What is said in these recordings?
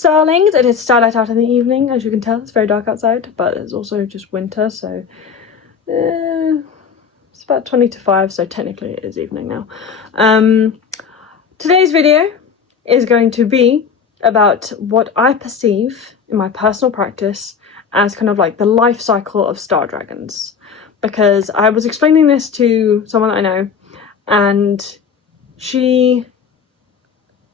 Starlings. It is starlight out in the evening, as you can tell. It's very dark outside, but it's also just winter, so it's about 20 to 5, so technically it is evening now. Today's video is going to be about what I perceive in my personal practice as kind of like the life cycle of star dragons, because I was explaining this to someone I know, and she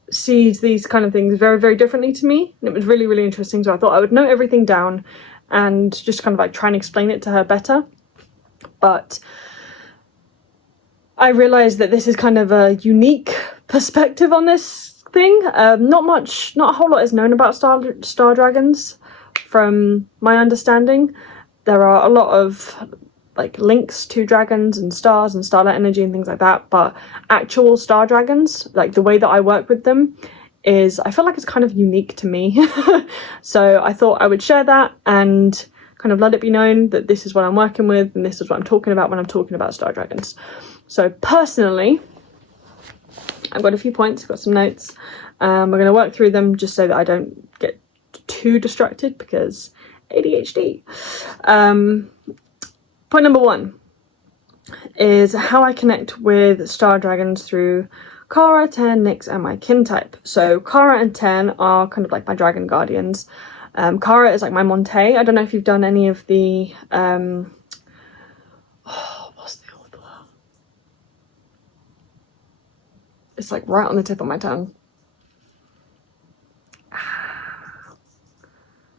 sees these kind of things very, very differently to me, and it was really, really interesting. So I thought I would note everything down and just kind of like try and explain it to her better. But I realized that this is kind of a unique perspective on this thing. Not a whole lot is known about star dragons from my understanding. There are a lot of like links to dragons and stars and starlight energy and things like that, but actual star dragons, like the way that I work with them, is I feel like it's kind of unique to me. So I thought I would share that and kind of let it be known that this is what I'm working with and this is what I'm talking about when I'm talking about star dragons. So personally, I've got a few points, got some notes. We're going to work through them just so that I don't get too distracted, because ADHD. Point number 1 is how I connect with star dragons through Kara, Ten, Nyx, and my kin type. So Kara and Ten are kind of like my dragon guardians. Kara is like my Monte. I don't know if you've done any of the what's the author? It's like right on the tip of my tongue.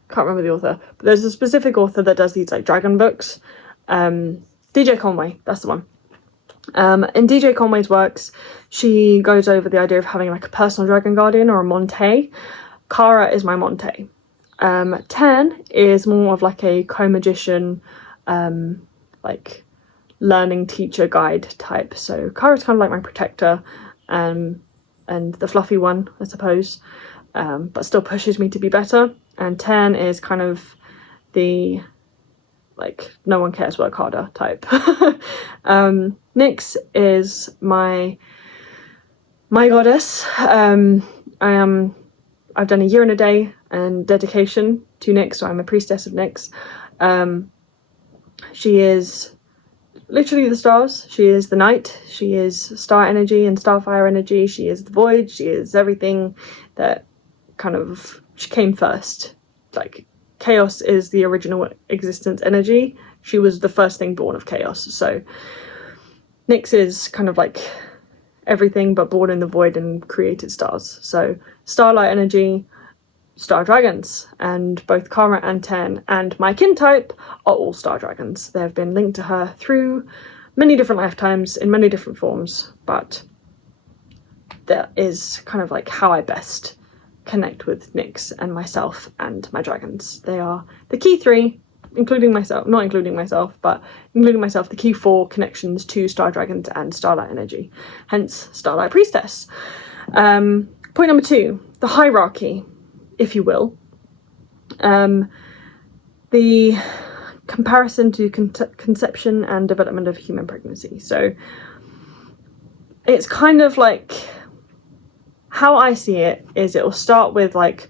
Can't remember the author, but there's a specific author that does these like dragon books. DJ Conway, that's the one. In DJ Conway's works, she goes over the idea of having like a personal dragon guardian or a Monte. Kara is my Monte. Ten is more of like a co-magician, like learning teacher guide type. So Kara's kind of like my protector, and the fluffy one, I suppose, but still pushes me to be better. And Ten is kind of the like no one cares, work harder type. Nyx is my goddess. I've done a year and a day and dedication to Nyx, so I'm a priestess of Nyx. She is literally the stars. She is the night. She is star energy and starfire energy. She is the void. She is everything that kind of she came first. Like chaos is the original existence energy. She was the first thing born of chaos. So Nyx is kind of like everything but born in the void and created stars. So starlight energy, star dragons, and both Kara and Ten and my kin type are all star dragons. They have been linked to her through many different lifetimes in many different forms, but that is kind of like how I best connect with Nyx and myself and my dragons. They are the key 3, including myself, the key 4 connections to star dragons and starlight energy, hence Starlight Priestess. Point number 2, the hierarchy, if you will. The comparison to conception and development of human pregnancy. So it's kind of like, how I see it is it will start with like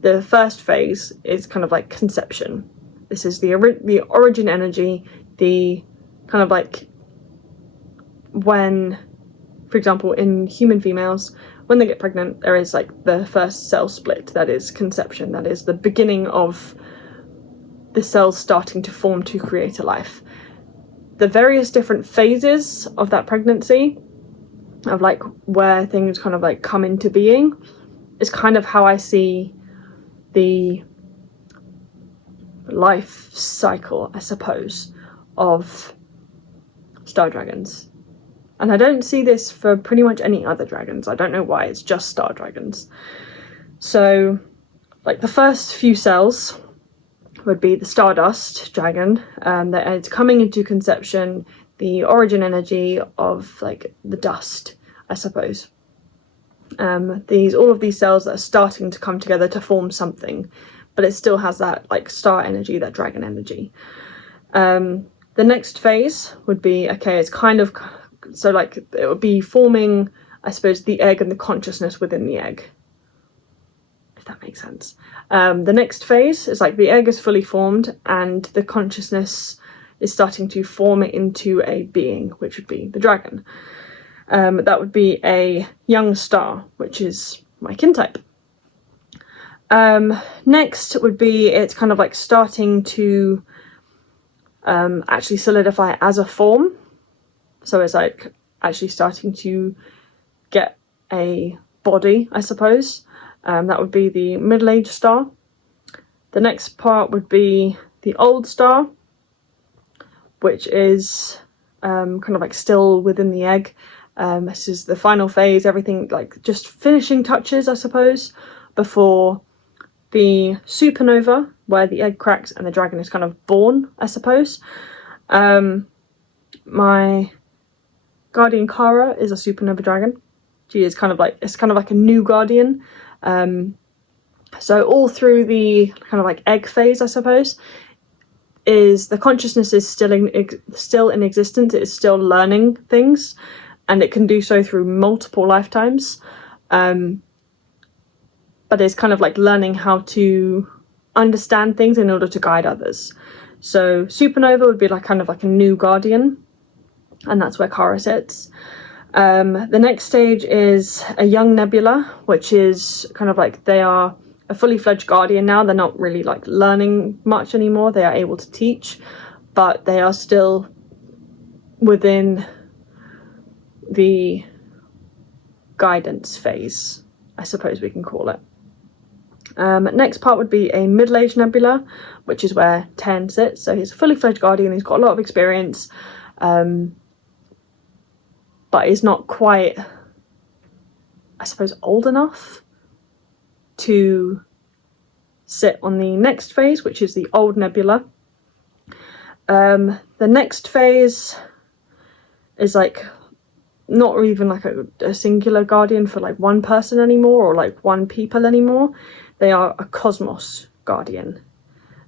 the first phase is kind of like conception. This is the origin energy, the kind of like when, for example, in human females, when they get pregnant, there is like the first cell split. That is conception. That is the beginning of the cells starting to form to create a life. The various different phases of that pregnancy, of like where things kind of like come into being, is kind of how I see the life cycle, I suppose, of star dragons. And I don't see this for pretty much any other dragons. I don't know why, it's just star dragons. So like the first few cells would be the stardust dragon, that is coming into conception, the origin energy of like the dust, I suppose. All of these cells that are starting to come together to form something, but it still has that like star energy, that dragon energy. The next phase would be, okay, it's kind of, so like it would be forming, I suppose, the egg and the consciousness within the egg. I that makes sense. The next phase is like the egg is fully formed and the consciousness is starting to form it into a being, which would be the dragon. That would be a young star, which is my kin type. Next would be, it's kind of like starting to actually solidify as a form. So it's like actually starting to get a body, I suppose. That would be the middle-aged star. The next part would be the old star, which is kind of like still within the egg. This is the final phase, everything like just finishing touches, I suppose, before the supernova, where the egg cracks and the dragon is kind of born, I suppose. My guardian Kara is a supernova dragon. She is kind of like, it's kind of like a new guardian. So all through the kind of like egg phase, I suppose, is the consciousness is still in existence. It is still learning things, and it can do so through multiple lifetimes. But it's kind of like learning how to understand things in order to guide others. So supernova would be like kind of like a new guardian, and that's where Kara sits. The next stage is a young nebula, which is kind of like they are a fully fledged guardian now. They're not really like learning much anymore. They are able to teach, but they are still within the guidance phase, I suppose we can call it. Next part would be a middle-aged nebula, which is where 10 sits. So he's a fully fledged guardian. He's got a lot of experience, but is not quite, I suppose, old enough to sit on the next phase, which is the old nebula. The next phase is like not even like a singular guardian for like one person anymore, or like one people anymore. They are a cosmos guardian.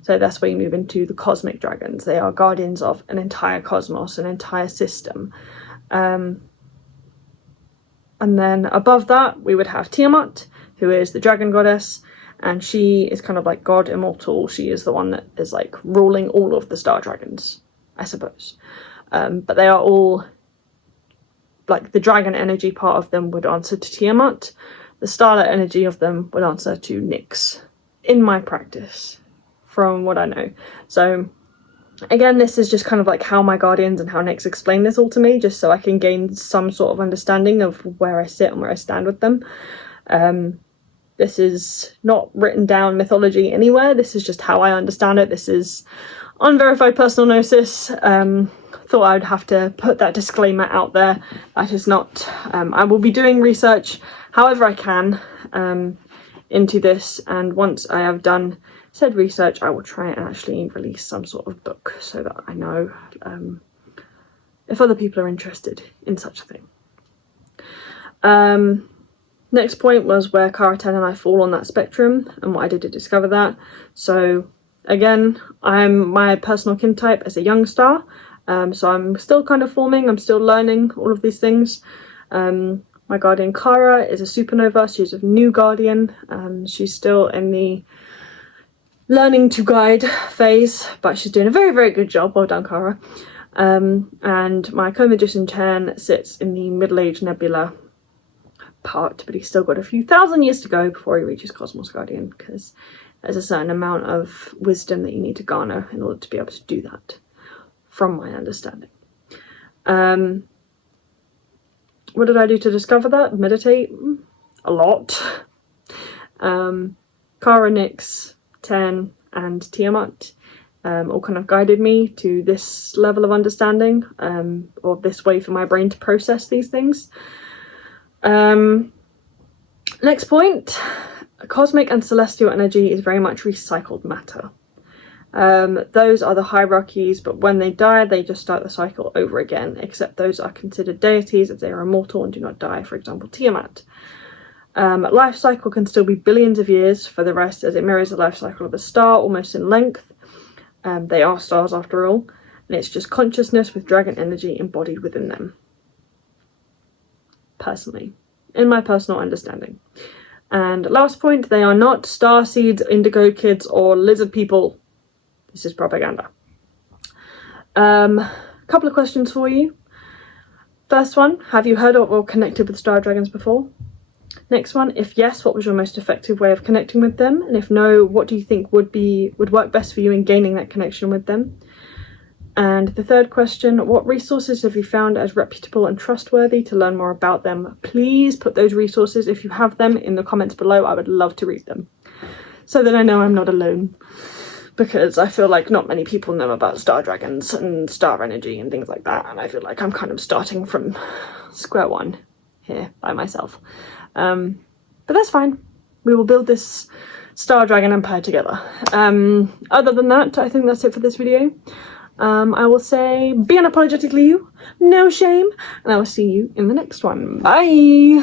So that's where you move into the cosmic dragons. They are guardians of an entire cosmos, an entire system. And then above that, we would have Tiamat, who is the dragon goddess, and she is kind of like God immortal. She is the one that is like ruling all of the star dragons, I suppose. But they are all, like the dragon energy part of them would answer to Tiamat. The starlight energy of them would answer to Nyx, in my practice, from what I know. So again, this is just kind of like how my guardians and how Nyx explain this all to me, just so I can gain some sort of understanding of where I sit and where I stand with them. This is not written down mythology anywhere. This is just how I understand it. This is unverified personal gnosis. Thought I would have to put that disclaimer out there. That is not, I will be doing research however I can into this, and once I have done said research, I will try and actually release some sort of book so that I know if other people are interested in such a thing. Next point was where Kara 10 and I fall on that spectrum and what I did to discover that. So again, I'm my personal kin type as a young star. So I'm still kind of forming, I'm still learning all of these things. My guardian Kara is a supernova. She's a new guardian. She's still in the learning to guide phase, but she's doing a very, very good job. Well done, Kara. And my co-magician Chen sits in the middle-aged nebula part, but he's still got a few thousand years to go before he reaches Cosmos Guardian, because there's a certain amount of wisdom that you need to garner in order to be able to do that, from my understanding. What did I do to discover that? Meditate a lot. Kara, Nyx, 10 and Tiamat all kind of guided me to this level of understanding, or this way for my brain to process these things. Next point, cosmic and celestial energy is very much recycled matter. Those are the hierarchies, but when they die, they just start the cycle over again, except those are considered deities as they are immortal and do not die, for example, Tiamat. Life cycle can still be billions of years for the rest, as it mirrors the life cycle of a star, almost in length. They are stars after all, and it's just consciousness with dragon energy embodied within them. Personally, in my personal understanding. And last point, they are not starseeds, indigo kids, or lizard people. This is propaganda. Couple of questions for you. First one, have you heard of or connected with star dragons before? Next one, if yes, what was your most effective way of connecting with them? And if no, what do you think would work best for you in gaining that connection with them? And the third question, what resources have you found as reputable and trustworthy to learn more about them? Please put those resources, if you have them, in the comments below. I would love to read them, so that I know I'm not alone. Because I feel like not many people know about star dragons and star energy and things like that. And I feel like I'm kind of starting from square one here by myself. But that's fine. We will build this star dragon empire together. Other than that, I think that's it for this video. I will say, be unapologetically you, no shame, and I will see you in the next one. Bye!